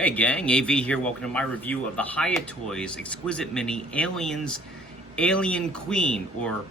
Hey gang, AV here. Welcome to my review of the Hiya Toys Exquisite Mini Aliens Alien Queen, or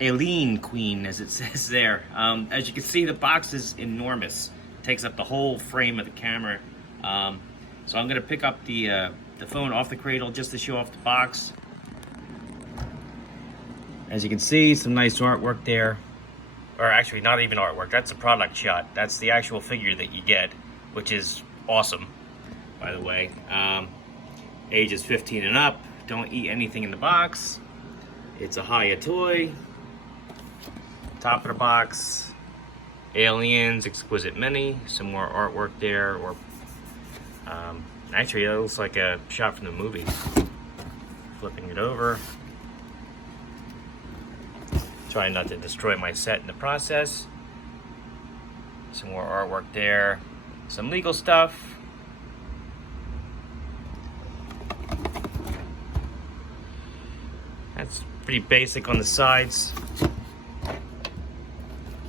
Aline Queen as it says there. As you can see, the box is enormous. It takes up the whole frame of the camera. So I'm going to pick up the phone off the cradle just to show off the box. As you can see, some nice artwork there. Or actually, not even artwork. That's a product shot. That's the actual figure that you get, which is awesome. By the way, ages 15 and up. Don't eat anything in the box. It's a Hiya toy. Top of the box, Aliens Exquisite Mini. Some more artwork there, or actually, it looks like a shot from the movie. Flipping it over. Trying not to destroy my set in the process. Some more artwork there. Some legal stuff. That's pretty basic on the sides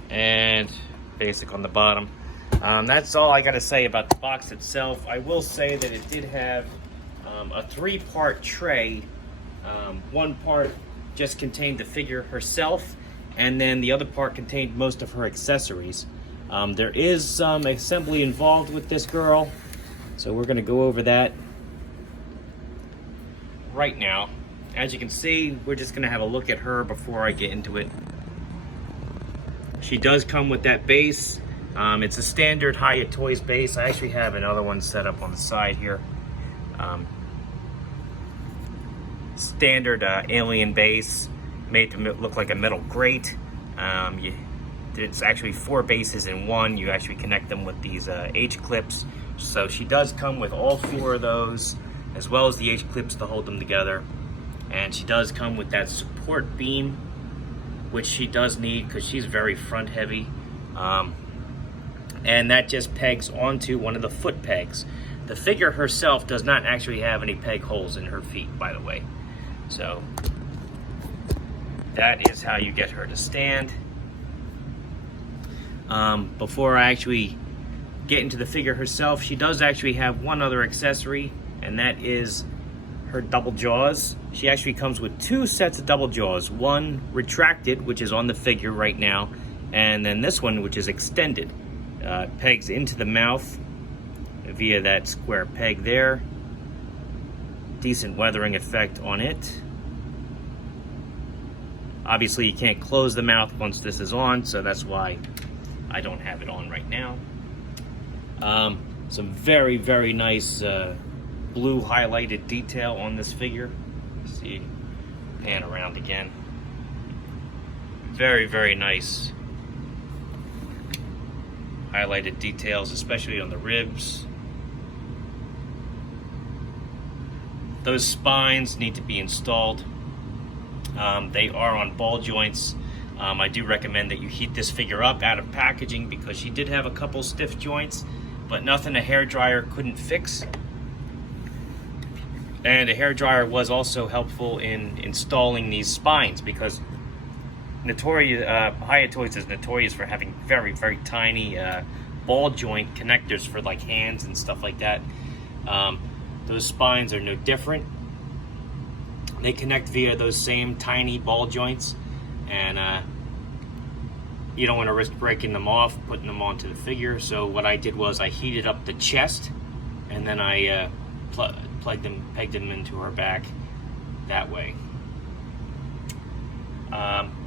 and basic on the bottom. That's all I gotta say about the box itself. I will say that it did have a three-part tray. One part just contained the figure herself, and then the other part contained most of her accessories. There is some assembly involved with this girl, so we're gonna go over that right now. As you can see, we're just gonna have a look at her before I get into it. She does come with that base. It's a standard Hiya Toys base. I actually have another one set up on the side here. Standard alien base, made to look like a metal grate. It's actually 4 bases in one. You actually connect them with these H-clips. So she does come with all 4 of those, as well as the H-clips to hold them together. And she does come with that support beam, which she does need because she's very front heavy. And that just pegs onto one of the foot pegs. The figure herself does not actually have any peg holes in her feet, by the way. So that is how you get her to stand. Before I actually get into the figure herself, she does actually have one other accessory, and that is her double jaws. She actually comes with 2 sets of double jaws. One retracted, which is on the figure right now, and then this one, which is extended. Pegs into the mouth via that square peg there. Decent weathering effect on it. Obviously, you can't close the mouth once this is on, so that's why I don't have it on right now. Some very, very nice blue highlighted detail on this figure. See, pan around again. Very, very nice highlighted details, especially on the ribs. Those spines need to be installed. They are on ball joints. I do recommend that you heat this figure up out of packaging because she did have a couple stiff joints, but nothing a hairdryer couldn't fix. And a hairdryer was also helpful in installing these spines because Hiya Toys is notorious for having very, very tiny ball joint connectors for like hands and stuff like that. Those spines are no different. They connect via those same tiny ball joints, and you don't want to risk breaking them off, putting them onto the figure. So what I did was I heated up the chest, and then I pegged them into her back that way.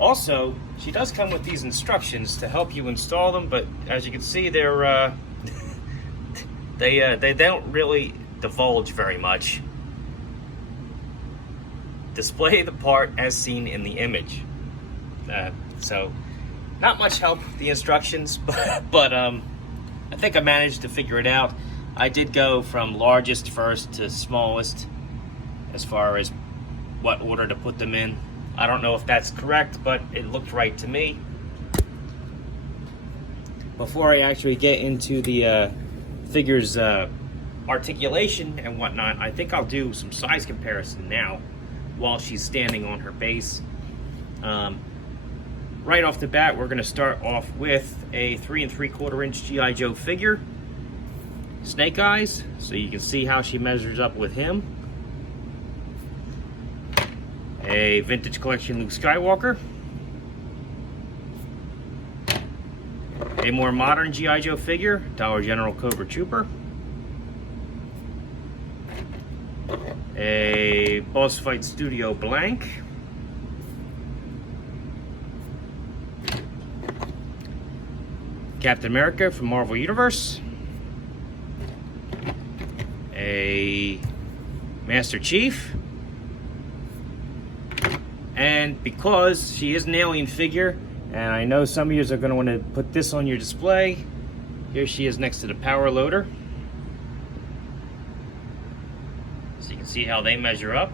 Also, she does come with these instructions to help you install them, but as you can see, they're they don't really divulge very much. Display the part as seen in the image. So, not much help with the instructions, but I think I managed to figure it out. I did go from largest first to smallest as far as what order to put them in. I don't know if that's correct, but it looked right to me. Before I actually get into the figure's articulation and whatnot, I think I'll do some size comparison now while she's standing on her base. Right off the bat, we're going to start off with a 3 3/4 inch G.I. Joe figure. snake eyes, so you can see how she measures up with him. A vintage collection Luke Skywalker. A more modern G.I. Joe figure, Dollar General Cobra Trooper. A Boss Fight Studio blank. Captain America from Marvel Universe. A Master Chief. And because she is an alien figure, and I know some of you are going to want to put this on your display, here she is next to the power loader. So you can see how they measure up.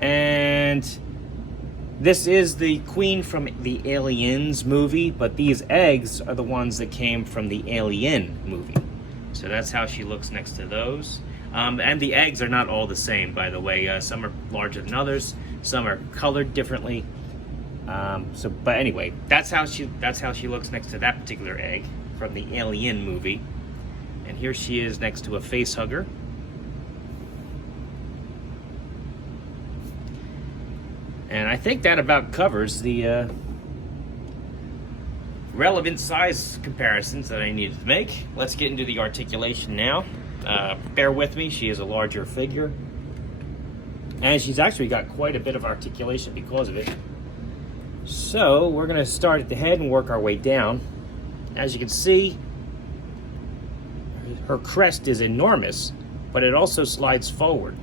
And this is the queen from the Aliens movie, but these eggs are the ones that came from the Alien movie. So that's how she looks next to those. And the eggs are not all the same, by the way. Some are larger than others. Some are colored differently. But anyway, that's how she looks next to that particular egg from the Alien movie. And here she is next to a face hugger. And I think that about covers the relevant size comparisons that I needed to make. Let's get into the articulation now. Bear with me, she is a larger figure. And she's actually got quite a bit of articulation because of it. So we're going to start at the head and work our way down. As you can see, her crest is enormous, but it also slides forward.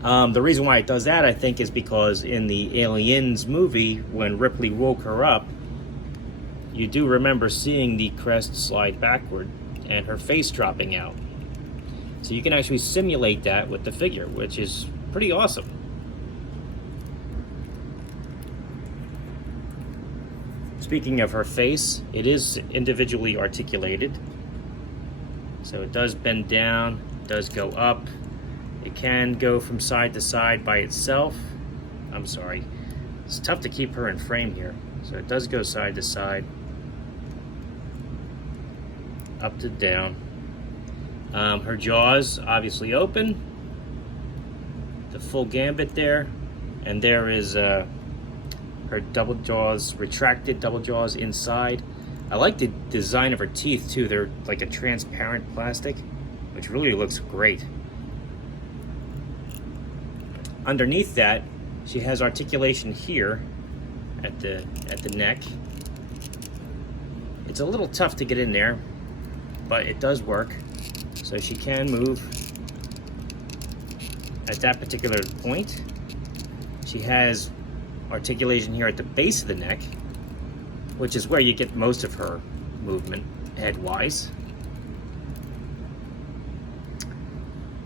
The reason why it does that, I think, is because in the Aliens movie, when Ripley woke her up, you do remember seeing the crest slide backward and her face dropping out. So you can actually simulate that with the figure, which is pretty awesome. Speaking of her face, it is individually articulated. So it does bend down, does go up. It can go from side to side by itself. I'm sorry. It's tough to keep her in frame here. So it does go side to side. Up to down. Her jaws obviously open. The full gambit there. And there is her double jaws, retracted double jaws inside. I like the design of her teeth too. They're like a transparent plastic, which really looks great. Underneath that, she has articulation here at the neck. It's a little tough to get in there, but it does work. So she can move at that particular point. She has articulation here at the base of the neck, which is where you get most of her movement head-wise.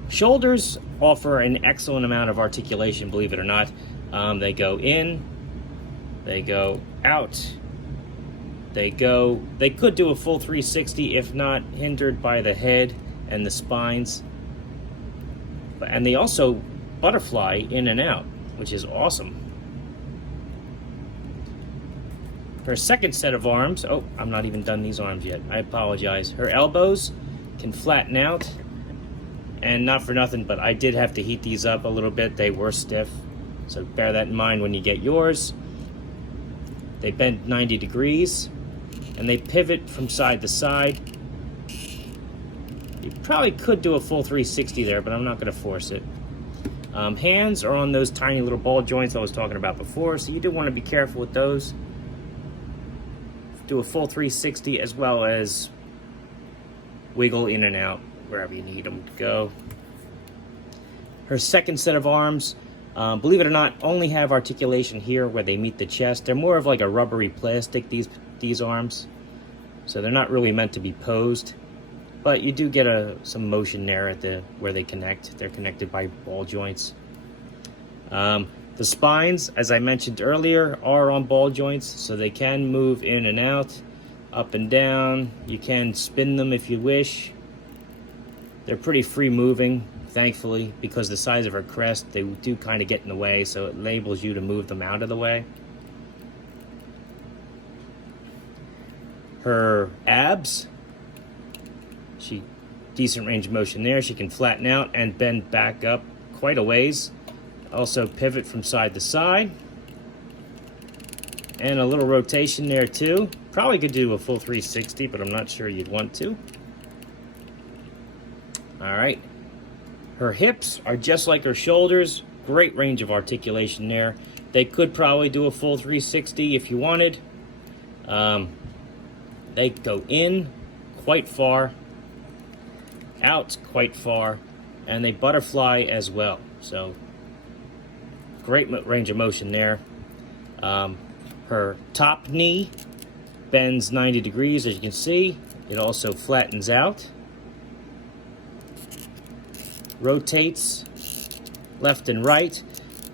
Shoulders offer an excellent amount of articulation, believe it or not. They go in, they go out, they could do a full 360 if not hindered by the head and the spines. And they also butterfly in and out, which is awesome. Her second set of arms, oh, I'm not even done these arms yet. I apologize. Her elbows can flatten out. And not for nothing, but I did have to heat these up a little bit. They were stiff, so bear that in mind when you get yours. They bend 90 degrees, and they pivot from side to side. You probably could do a full 360 there, but I'm not going to force it. Hands are on those tiny little ball joints I was talking about before, so you do want to be careful with those. Do a full 360 as well as wiggle in and out wherever you need them to go. Her second set of arms, believe it or not, only have articulation here where they meet the chest. They're more of like a rubbery plastic, these arms. So they're not really meant to be posed. But you do get some motion there at where they connect. They're connected by ball joints. The spines, as I mentioned earlier, are on ball joints, so they can move in and out, up and down. You can spin them if you wish. They're pretty free moving, thankfully, because the size of her crest, they do kind of get in the way, so it enables you to move them out of the way. her abs. Decent range of motion there. She can flatten out and bend back up quite a ways. Also pivot from side to side. And a little rotation there too. Probably could do a full 360, but I'm not sure you'd want to. All right. Her hips are just like her shoulders. Great range of articulation there. They could probably do a full 360 if you wanted. They go in quite far, out quite far, and they butterfly as well. So great range of motion there. Her top knee bends 90 degrees, as you can see. It also flattens out, rotates left and right.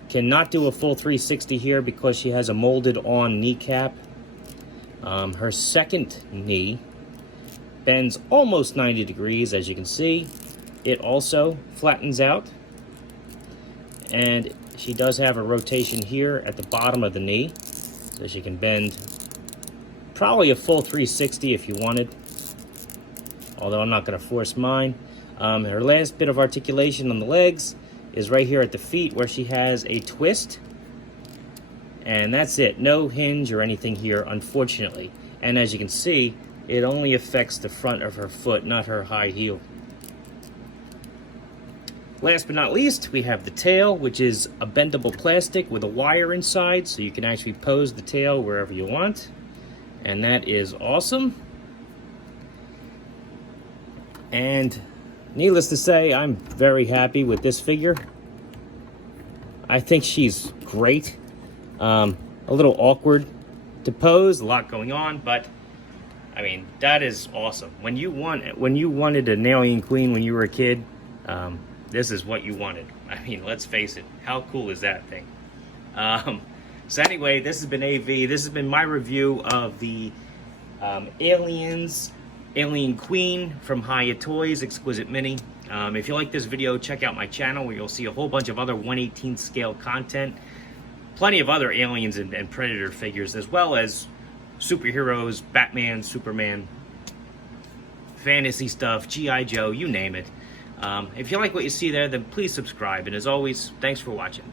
Cannot do a full 360 here because she has a molded on kneecap. Her second knee bends almost 90 degrees, as you can see. It also flattens out. And she does have a rotation here at the bottom of the knee, so she can bend probably a full 360 if you wanted, although I'm not going to force mine. Her last bit of articulation on the legs is right here at the feet, where she has a twist. And that's it. No hinge or anything here, unfortunately. And as you can see, it only affects the front of her foot, not her high heel. Last but not least, we have the tail, which is a bendable plastic with a wire inside, so you can actually pose the tail wherever you want. And that is awesome. And needless to say, I'm very happy with this figure. I think she's great. A little awkward to pose, a lot going on, but I mean, that is awesome. When you wanted an alien queen when you were a kid, this is what you wanted. I mean, let's face it, how cool is that thing? So anyway, this has been AV. This has been my review of the Alien Queen from Hiya Toys, Exquisite Mini. If you like this video, check out my channel where you'll see a whole bunch of other 1/18 scale content. Plenty of other aliens and Predator figures, as well as superheroes, Batman, Superman, fantasy stuff, G.I. Joe, you name it. If you like what you see there, then please subscribe. And as always, thanks for watching.